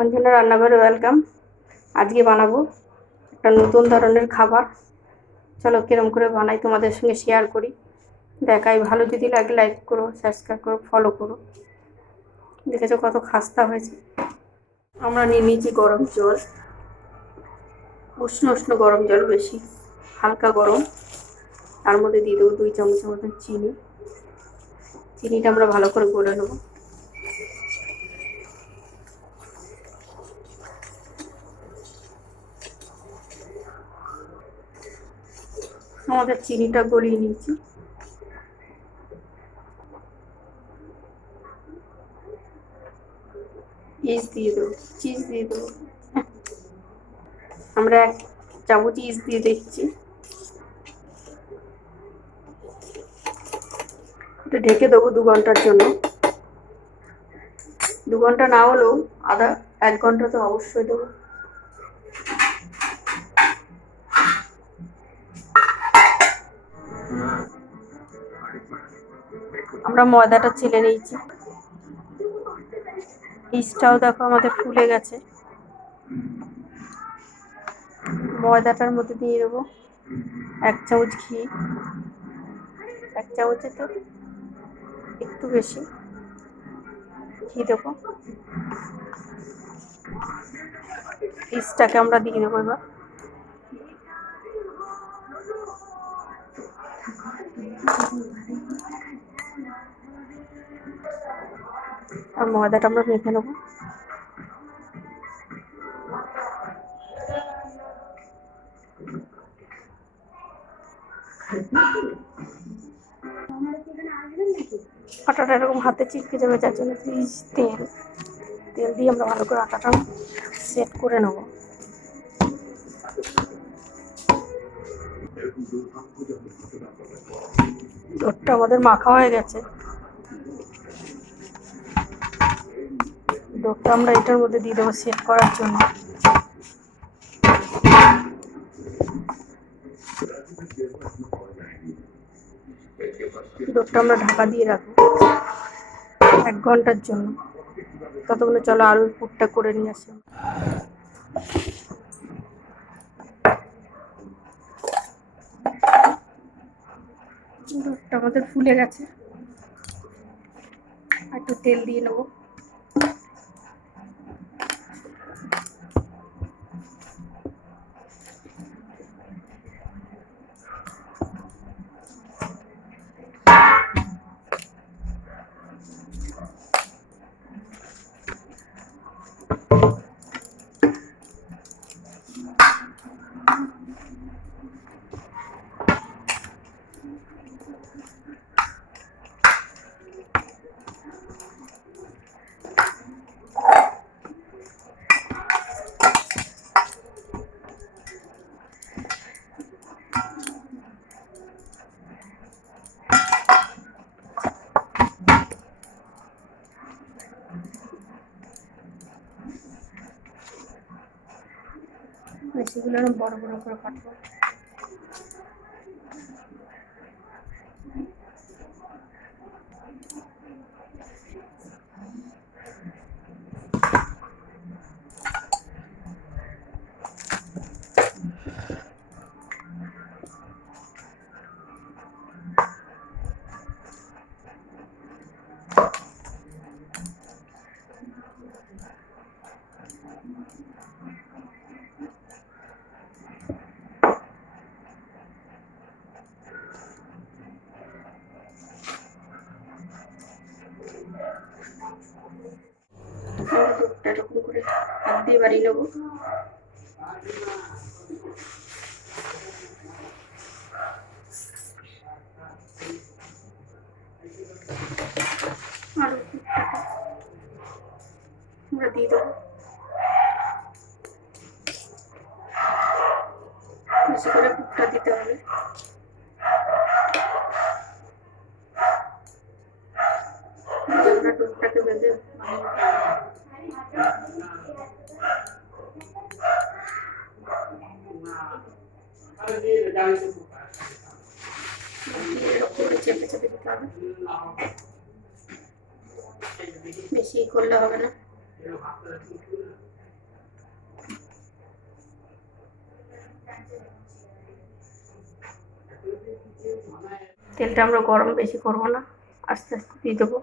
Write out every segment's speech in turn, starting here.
অঞ্জনা রান্নাঘরে ওয়েলকাম। আজকে বানাবো একটা নতুন ধরনের খাবার। চলো কিরম করে বানাই তোমাদের সঙ্গে শেয়ার করি, দেখাই। ভালো যদি লাগে লাইক করো, সাবস্ক্রাইব করো, ফলো করো। দেখেছো কত খাস্তা হয়েছে। আমরা নিয়ে নিয়েছি গরম জল, উষ্ণ উষ্ণ গরম জল, বেশি হালকা গরম। তার মধ্যে দিয়ে দেবো 2 চামচের মতন চিনি। চিনিটা আমরা ভালো করে গলে নেবো। আমাদের চিনিটা গলিয়ে নিয়েছি। চিজ দিয়ে দেবো। আমরা 1 চামচ চিজ দিয়ে দিচ্ছি। এটা ঢেকে দেবো 2 ঘন্টার জন্য। 2 ঘন্টা না হলেও 1 ঘন্টা তো অবশ্যই দেবো। আমরা ময়দাটা চেলে নিয়েছি। ইস্টটাও দেখো আমাদের ফুলে গেছে। ময়দাটার মধ্যে দিয়ে দেবো 1 চামচ ঘি। 1 চামচে তো একটু বেশি ঘি দেবো। ইস্টটাকে আমরা দিয়ে দেবো এবার। আর ময়দাটা আমরা মেখে নেবো। আটাটা এরকম হাতে চিপকে যাবে, যার জন্য তেল দিয়ে আমরা ভালো করে আটাটা সেট করে নেবো। ডোটা আমাদের মাখা হয়ে গেছে। ডোটা আমরা এটার মধ্যে দিয়ে দেবো সেট করার জন্য। ডোটা আমরা ঢাকা দিয়ে রাখবো 1 ঘন্টার জন্য। ততক্ষণে চলো আলুর পুরটা করে নিয়ে আসি। ডোটা আমাদের ফুলে গেছে। একটু তেল দিয়ে নেবো। সেগুলো বড় বড় করে কাটবো। এরকম করে হাত দিয়ে বাড়িয়ে নেবো। আলু আমরা দিয়ে দেবো। বেশি করে পুরটা দিতে হবে। আমরা ডোটাকে বেঁধে চেপে চেপে দিতে হবে। বেশি করলে হবে না। তেলটা আমরা গরম বেশি করব না, আস্তে আস্তে দিয়ে দেবো।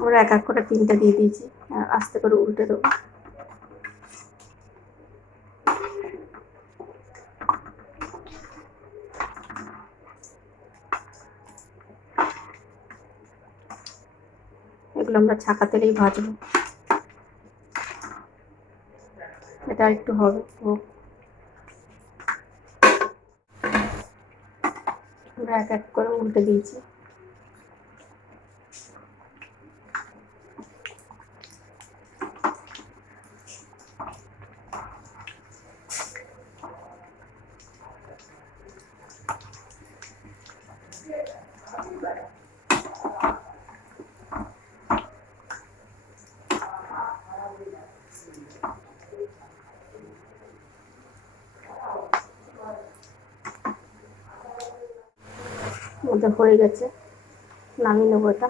আমরা এক এক করে 3টা দিয়ে দিয়েছি, আস্তে করে উল্টে দেবো। এগুলো আমরা ছাকা তেলেই ভাজবো। এটা একটু হবে তো আমরা এক এক করে উল্টে দিয়েছি। আমাদের হয়ে গেছে, নামিয়ে নেবো এটা।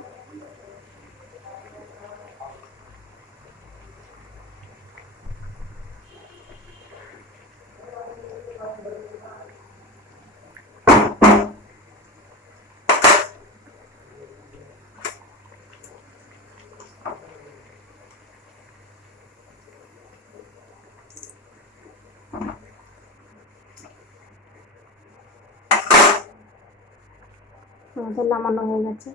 আমাদের নামানো হয়ে গেছে।